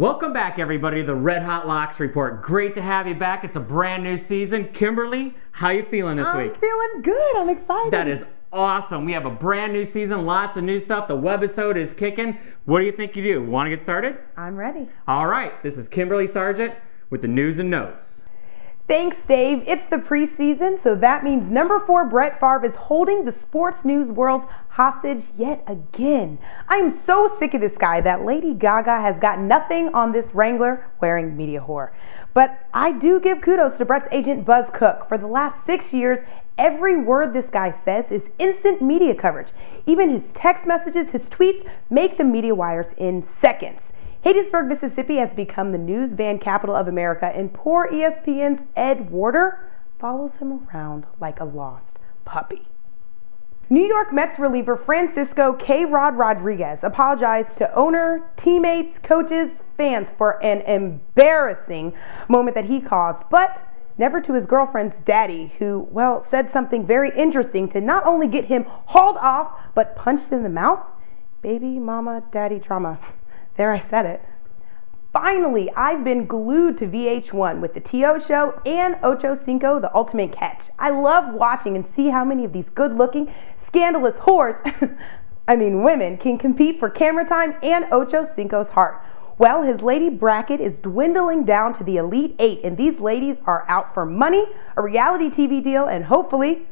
Welcome back, everybody, to the Red Hot Locks Report. Great to have you back. It's a brand new season. Kimberly, how you feeling this week? I'm feeling good. I'm excited. That is awesome. We have a brand new season, lots of new stuff. The webisode is kicking. What do you think you do? Want to get started? I'm ready. All right. This is Kimberly Sargent with the news and notes. Thanks, Dave. It's the preseason, so that means number 4 Brett Favre is holding the sports news world hostage yet again. I am so sick of this guy that Lady Gaga has got nothing on this Wrangler wearing media whore. But I do give kudos to Brett's agent Buzz Cook. For the last 6 years, every word this guy says is instant media coverage. Even his text messages, his tweets make the media wires in seconds. Hattiesburg, Mississippi has become the news van capital of America, and poor ESPN's Ed Warder follows him around like a lost puppy. New York Mets reliever Francisco K-Rod Rodriguez apologized to owner, teammates, coaches, fans for an embarrassing moment that he caused, but never to his girlfriend's daddy, who, well, said something very interesting to not only get him hauled off, but punched in the mouth. Baby, mama, daddy drama. There, I said it. Finally, I've been glued to VH1 with the T.O. Show and Ocho Cinco, The Ultimate Catch. I love watching and see how many of these good-looking, scandalous whores, women, can compete for camera time and Ocho Cinco's heart. Well, his lady bracket is dwindling down to the Elite 8, and these ladies are out for money, a reality TV deal, and hopefully,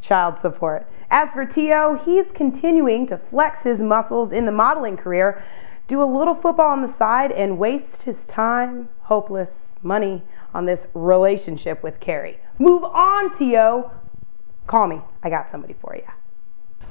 child support. As for T.O., he's continuing to flex his muscles in the modeling career, do a little football on the side, and waste his time, hopeless money on this relationship with Carrie. Move on, T.O. Call me. I got somebody for you.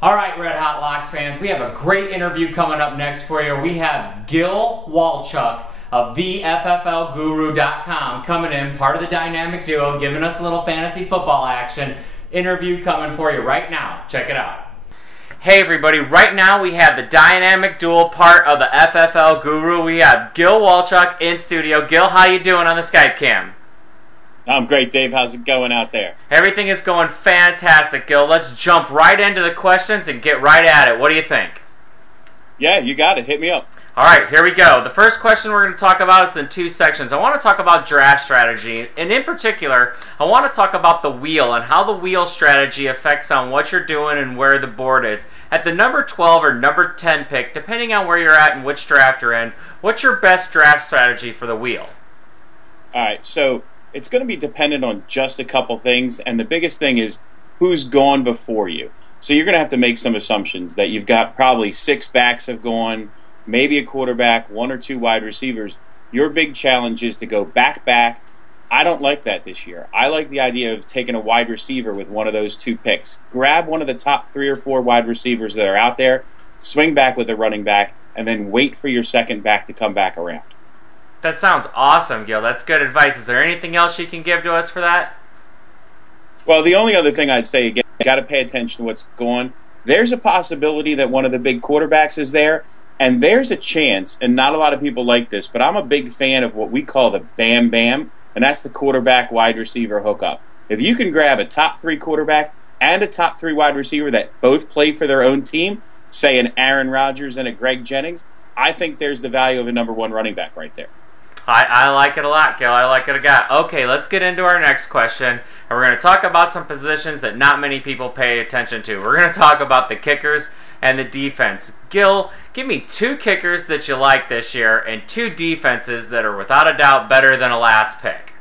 All right, Red Hot Locks fans, we have a great interview coming up next for you. We have Gil Walchuk of theFFLGuru.com coming in, part of the dynamic duo, giving us a little fantasy football action. Interview coming for you right now. Check it out. Hey everybody, right now we have the dynamic dual part of the FFL Guru. We have Gil Walchuk in studio. Gil, how you doing on the Skype cam? I'm great, Dave. How's it going out there? Everything is going fantastic, Gil. Let's jump right into the questions and get right at it. What do you think? Yeah, you got it. Hit me up. All right, here we go. The first question we're going to talk about is in 2 sections. I want to talk about draft strategy, and in particular, I want to talk about the wheel and how the wheel strategy affects on what you're doing and where the board is. At the number 12 or number 10 pick, depending on where you're at and which draft you're in, what's your best draft strategy for the wheel? All right, so it's going to be dependent on just a couple things, and the biggest thing is who's gone before you. So you're going to have to make some assumptions that you've got probably 6 backs have gone, maybe a quarterback, 1 or 2 wide receivers. Your big challenge is to go back. I don't like that this year. I like the idea of taking a wide receiver with one of those 2 picks. Grab one of the top 3 or 4 wide receivers that are out there, swing back with a running back, and then wait for your second back to come back around. That sounds awesome, Gil. That's good advice. Is there anything else you can give to us for that? Well, the only other thing I'd say, again, you got to pay attention to what's going on. There's a possibility that one of the big quarterbacks is there, and there's a chance, and not a lot of people like this, but I'm a big fan of what we call the Bam Bam, and that's the quarterback wide receiver hookup. If you can grab a top 3 quarterback and a top 3 wide receiver that both play for their own team, say an Aaron Rodgers and a Greg Jennings, I think there's the value of a number 1 running back right there. I like it a lot, Gil. I like it a lot. Okay, let's get into our next question. And we're going to talk about some positions that not many people pay attention to. We're going to talk about the kickers and the defense. Gil, give me 2 kickers that you like this year and 2 defenses that are without a doubt better than a last pick.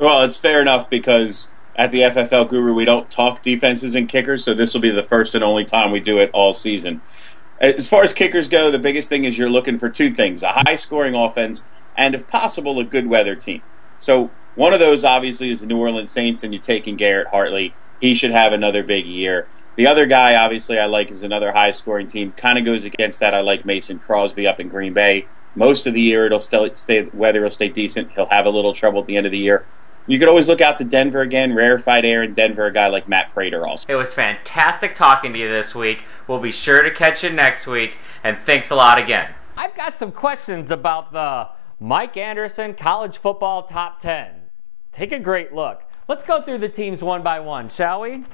Well, it's fair enough because at the FFL Guru we don't talk defenses and kickers, so this will be the first and only time we do it all season. As far as kickers go, the biggest thing is you're looking for 2 things, a high-scoring offense and, if possible, a good weather team. So one of those, obviously, is the New Orleans Saints, and you're taking Garrett Hartley. He should have another big year. The other guy, obviously, I like is another high-scoring team. Kind of goes against that. I like Mason Crosby up in Green Bay. Most of the year, weather will stay decent. He'll have a little trouble at the end of the year. You could always look out to Denver again. Rarefied air in Denver, a guy like Matt Prater also. It was fantastic talking to you this week. We'll be sure to catch you next week, and thanks a lot again. I've got some questions about the Mike Anderson College Football Top 10. Take a great look. Let's go through the teams one by one, shall we?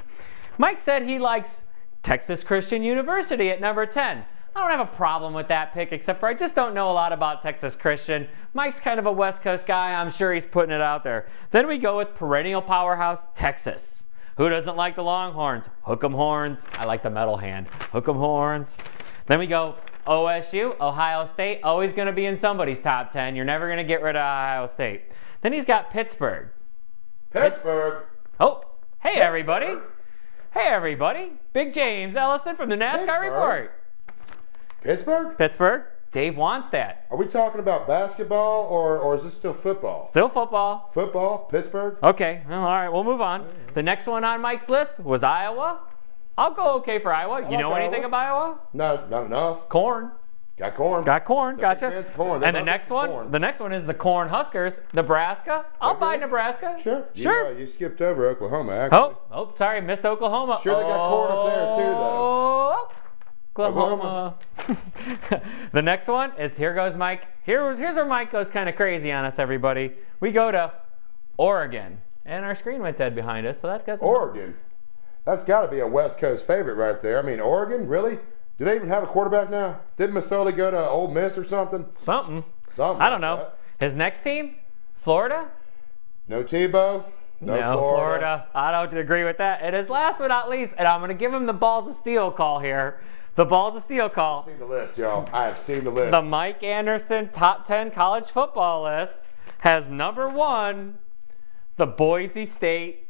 Mike said he likes Texas Christian University at number 10. I don't have a problem with that pick, except for I just don't know a lot about Texas Christian. Mike's kind of a West Coast guy. I'm sure he's putting it out there. Then we go with perennial powerhouse, Texas. Who doesn't like the Longhorns? Hook 'em horns. I like the metal hand. Hook 'em horns. Then we go OSU, Ohio State. Always going to be in somebody's top 10. You're never going to get rid of Ohio State. Then he's got Pittsburgh. Pittsburgh. Oh, hey everybody. Hey everybody. Big James Ellison from the NASCAR Report. Pittsburgh? Pittsburgh. Dave wants that. Are we talking about basketball or is this still football? Still football. Football? Pittsburgh? Okay, well, all right, we'll move on. The next one on Mike's list was Iowa. I'll go okay for Iowa. You know anything about Iowa? Not enough. Corn. Got corn. Got corn, gotcha. Corn. And the next one is the Corn Huskers, Nebraska. I'll buy Nebraska. Sure. Sure. You skipped over Oklahoma, actually. Oh, sorry, missed Oklahoma. Sure, they got corn up there, too, though. Oklahoma. The next one is, here goes Mike. Here's where Mike goes kind of crazy on us, everybody. We go to Oregon. And our screen went dead behind us, so that doesn't... Oregon. That's got to be a West Coast favorite right there. I mean, Oregon, really? Do they even have a quarterback now? Didn't Masoli go to Ole Miss or something? Something. I don't know. His next team? Florida? No Tebow? No Florida. I don't agree with that. And his last but not least, and I'm going to give him the balls of steel call here. The balls of steel call. I've seen the list, y'all. I have seen the list. The Mike Anderson top 10 college football list has number 1, the Boise State.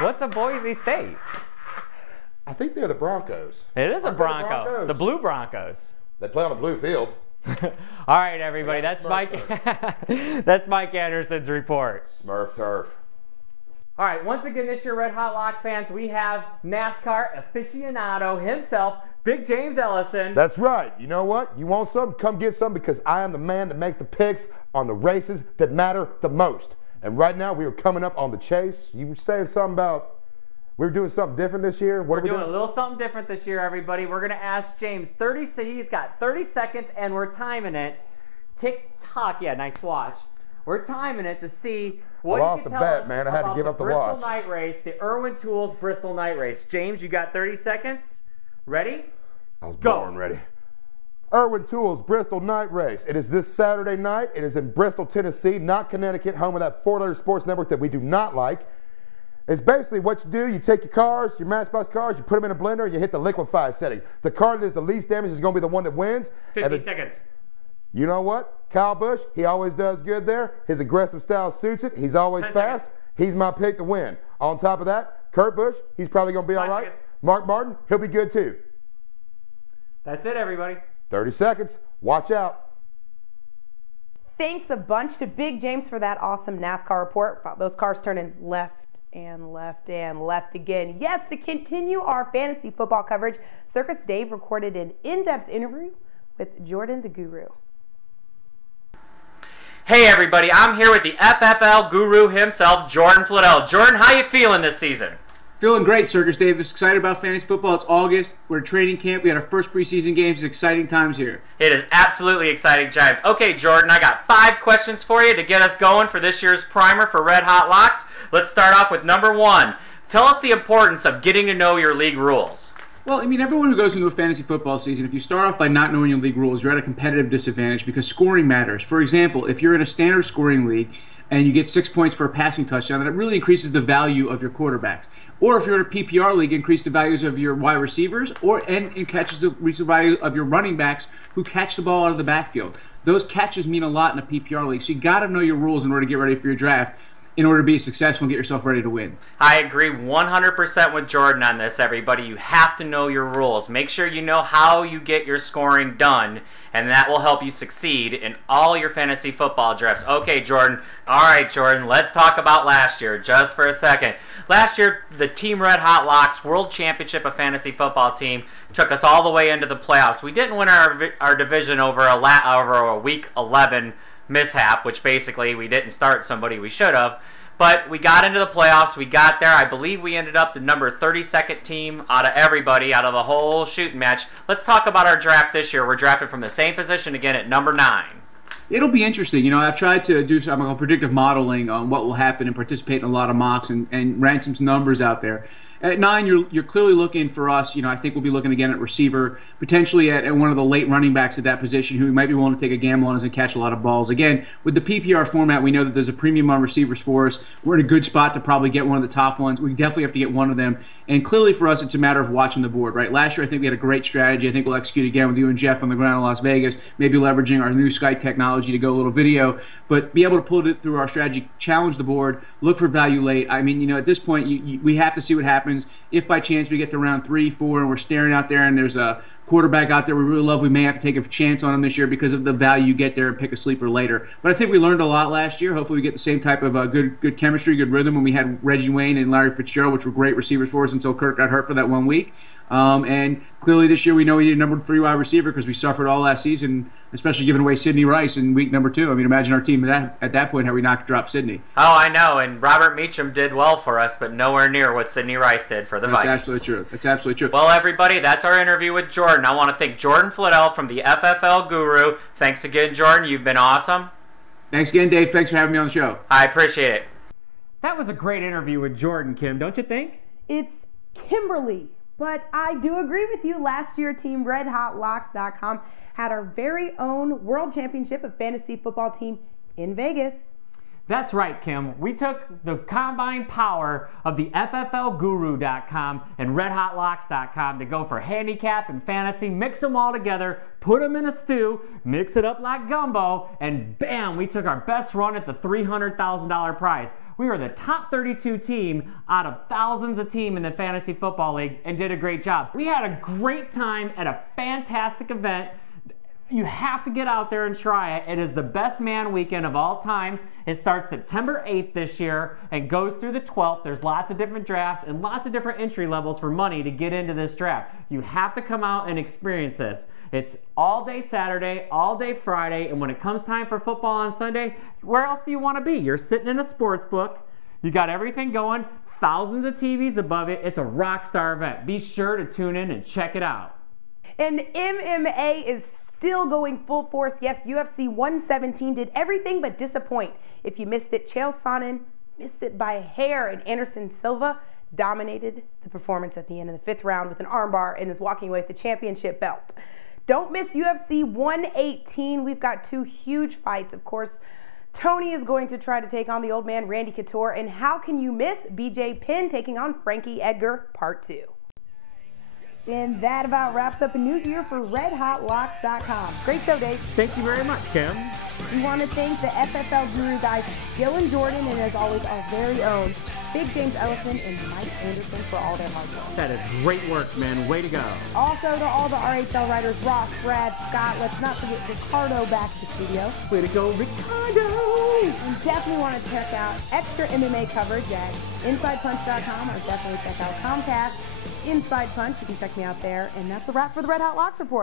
What's a Boise State? I think they're the Broncos. It is a Bronco. Broncos? The Blue Broncos. They play on the blue field. All right, everybody. That's Mike Anderson's report. Smurf turf. All right, once again this year, Red Hot Lock fans, we have NASCAR aficionado himself, Big James Ellison. That's right. You know what? You want some? Come get some, because I am the man that makes the picks on the races that matter the most. And right now we are coming up on the chase. You were saying something about we're doing something different this year. What are we doing? A little something different this year, everybody. We're going to ask James 30. So he's got 30 seconds, and we're timing it. Tick tock. Yeah, nice watch. We're timing it to see what I you can lost tell the bet, us man. I had to about give up the Bristol watch. Night Race, the Irwin Tools Bristol Night Race. James, you got 30 seconds. Ready? I was born ready. Irwin Tools Bristol Night Race. It is this Saturday night. It is in Bristol, Tennessee, not Connecticut, home of that four-letter sports network that we do not like. It's basically what you do. You take your cars, your Matchbox cars, you put them in a blender, and you hit the liquefy setting. The car that is the least damage is going to be the one that wins. 15 seconds. You know what? Kyle Busch, he always does good there. His aggressive style suits it. He's always fast. He's my pick to win. On top of that, Kurt Busch, he's probably going to be all right. Mark Martin, he'll be good too. That's it, everybody. 30 seconds. Watch out. Thanks a bunch to Big James for that awesome NASCAR report about those cars turning left and left and left again. Yes, to continue our fantasy football coverage, Circusdave recorded an in-depth interview with Jordan the Guru. Hey everybody, I'm here with the FFL guru himself, Jordan Fliddell. Jordan, how you feeling this season? Feeling great, Circusdave. Excited about fantasy football. It's August. We're at training camp. We had our first preseason games. It's exciting times here. It is absolutely exciting times. Okay, Jordan, I got 5 questions for you to get us going for this year's primer for Red Hot Locks. Let's start off with number 1. Tell us the importance of getting to know your league rules. Well, I mean, everyone who goes into a fantasy football season, if you start off by not knowing your league rules, you're at a competitive disadvantage because scoring matters. For example, if you're in a standard scoring league and you get 6 points for a passing touchdown, that really increases the value of your quarterbacks. Or if you're in a PPR league, increase the values of your wide receivers, and it catches the value of your running backs who catch the ball out of the backfield. Those catches mean a lot in a PPR league, so you got to know your rules in order to get ready for your draft, in order to be successful and get yourself ready to win. I agree 100% with Jordan on this, everybody. You have to know your rules. Make sure you know how you get your scoring done, and that will help you succeed in all your fantasy football drafts. Okay, Jordan. All right, Jordan, let's talk about last year just for a second. Last year, the Team Red Hot Locks World Championship of Fantasy Football team took us all the way into the playoffs. We didn't win our division over a Week 11 mishap, which basically we didn't start somebody we should have, but we got into the playoffs. We got there. I believe we ended up the number 32nd team out of everybody, out of the whole shooting match. Let's talk about our draft this year. We're drafted from the same position again at number 9. It'll be interesting. You know, I've tried to do some predictive modeling on what will happen and participate in a lot of mocks and ran some numbers out there. At 9, you're clearly looking for us. I think we'll be looking again at receiver, potentially at one of the late running backs at that position who we might be willing to take a gamble on and catch a lot of balls. Again, with the PPR format, we know that there's a premium on receivers for us. We're in a good spot to probably get one of the top ones. We definitely have to get one of them. And clearly for us, it's a matter of watching the board, right? Last year, I think we had a great strategy. I think we'll execute again with you and Jeff on the ground in Las Vegas, maybe leveraging our new Skype technology to go a little video, but be able to pull it through our strategy, challenge the board, look for value late. I mean, at this point, we have to see what happens. If by chance we get to round 3, 4, and we're staring out there and there's a quarterback out there we really love, we may have to take a chance on him this year because of the value you get there and pick a sleeper later. But I think we learned a lot last year. Hopefully we get the same type of good chemistry, good rhythm when we had Reggie Wayne and Larry Fitzgerald, which were great receivers for us until Kirk got hurt for that 1 week. And clearly this year we know we need a number 3 wide receiver because we suffered all last season, especially giving away Sidney Rice in week number 2. I mean, imagine our team at that point had we not dropped Sidney. Oh, I know, and Robert Meacham did well for us, but nowhere near what Sidney Rice did for the Vikings. That's absolutely true. That's absolutely true. Well, everybody, that's our interview with Jordan. I want to thank Jordan Fliddell from the FFL Guru. Thanks again, Jordan. You've been awesome. Thanks again, Dave. Thanks for having me on the show. I appreciate it. That was a great interview with Jordan, Kim, don't you think? It's Kimberly. But I do agree with you. Last year, Team RedHotLocks.com had our very own World Championship of Fantasy Football team in Vegas. That's right, Kim. We took the combined power of the FFLGuru.com and RedHotLocks.com to go for handicap and fantasy, mix them all together, put them in a stew, mix it up like gumbo, and bam, we took our best run at the $300,000 prize. We were the top 32 team out of thousands of teams in the Fantasy Football League and did a great job. We had a great time at a fantastic event. You have to get out there and try it. It is the best man weekend of all time. It starts September 8th this year and goes through the 12th. There's lots of different drafts and lots of different entry levels for money to get into this draft. You have to come out and experience this. It's all day Saturday, all day Friday, and when it comes time for football on Sunday, where else do you want to be? You're sitting in a sports book. You got everything going, thousands of TVs above it. It's a rock star event. Be sure to tune in and check it out. And MMA is still going full force. Yes, UFC 117 did everything but disappoint. If you missed it, Chael Sonnen missed it by a hair, and Anderson Silva dominated the performance at the end of the 5th round with an armbar and is walking away with the championship belt. Don't miss UFC 118. We've got 2 huge fights. Of course, Tony is going to try to take on the old man Randy Couture. And how can you miss BJ Penn taking on Frankie Edgar Part 2? And that about wraps up a new year for RedHotLocks.com. Great show, Dave. Thank you very much, Kim. We want to thank the FFL Guru guys, Gil and Jordan, and as always, our very own Big James Ellison and Mike Anderson for all their hard work. That is great work, man. Way to go. Also to all the RHL writers, Ross, Brad, Scott, let's not forget Ricardo back to the studio. Way to go, Ricardo! And definitely want to check out extra MMA coverage at InsidePunch.com, or definitely check out Comcast Inside Punch. You can check me out there. And that's a wrap for the Red Hot Locks Report.